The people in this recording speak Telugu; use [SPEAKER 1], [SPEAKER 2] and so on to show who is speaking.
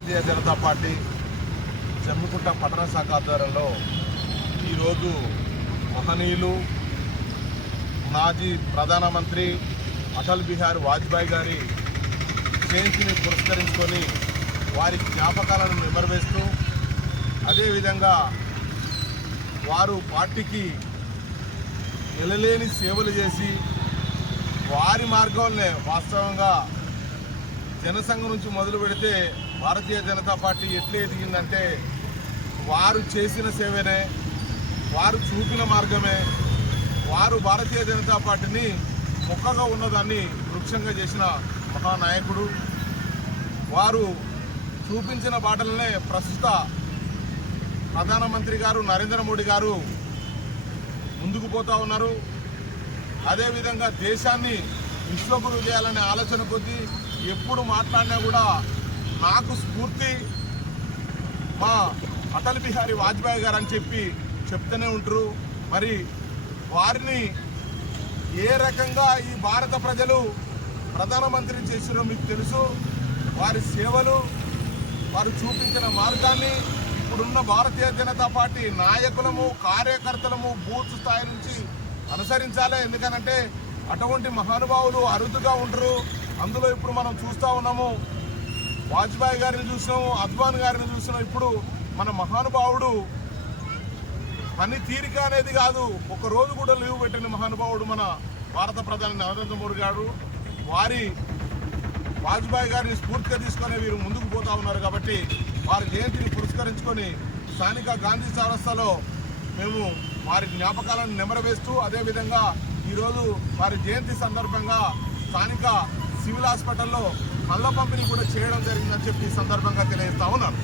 [SPEAKER 1] భారతీయ జనతా పార్టీ జమ్మికుంట పట్టణ శాఖ ఆధ్వర్యంలో ఈరోజు మహనీయులు మాజీ ప్రధానమంత్రి అటల్ బిహారీ వాజ్పేయి గారి జయంతిని పురస్కరించుకొని వారి జ్ఞాపకాలను నెమరవేస్తూ అదేవిధంగా వారు పార్టీకి నిలలేని సేవలు చేసి వారి మార్గంలోనే వాస్తవంగా జనసంఘం నుంచి మొదలు పెడితే భారతీయ జనతా పార్టీ ఎట్లా ఎదిగిందంటే వారు చేసిన సేవనే వారు చూపిన మార్గమే వారు భారతీయ జనతా పార్టీని మొక్కగా ఉన్నదాన్ని వృక్షంగా చేసిన మహానాయకుడు. వారు చూపించిన బాటలనే ప్రస్తుత ప్రధానమంత్రి గారు నరేంద్ర మోడీ గారు ముందుకు పోతా ఉన్నారు. అదేవిధంగా దేశాన్ని విశ్వగురు చేయాలనే ఆలోచన కొద్దీ ఎప్పుడు మాట్లాడినా కూడా నాకు స్ఫూర్తి మా అటల్ బిహారీ వాజ్పేయి గారు అని చెప్పి చెప్తూనే ఉంటారు. మరి వారిని ఏ రకంగా ఈ భారత ప్రజలు ప్రధానమంత్రి చేసిరో మీకు తెలుసు. వారి సేవలు వారు చూపించిన మార్గాన్ని ఇప్పుడున్న భారతీయ జనతా పార్టీ నాయకులము కార్యకర్తలము బూత్ స్థాయి నుంచి అనుసరించాలి. ఎందుకనంటే అటువంటి మహానుభావులు అరుదుగా ఉంటారు. అందులో ఇప్పుడు మనం చూస్తూ ఉన్నాము. వాజ్పేయి గారిని చూసినాము అద్వాన్ గారిని చూసినాం ఇప్పుడు మన మహానుభావుడు పని తీరిక అనేది కాదు. ఒక రోజు కూడా లీవ్ పెట్టిన మహానుభావుడు మన భారత ప్రధాని నరేంద్ర మోడీ గారు వారి వాజ్పేయి గారిని స్ఫూర్తిగా తీసుకొని వీరు ముందుకు పోతా ఉన్నారు కాబట్టి వారి జయంతిని పురస్కరించుకొని స్థానిక గాంధీ చౌరస్తాలో మేము వారి జ్ఞాపకాలను నెమరవేస్తూ అదేవిధంగా ఈరోజు వారి జయంతి సందర్భంగా స్థానిక సివిల్ హాస్పిటల్లో కళ్ళ పంపిణీ కూడా చేయడం జరిగిందని చెప్పి ఈ సందర్భంగా తెలియజేస్తా ఉన్నాను.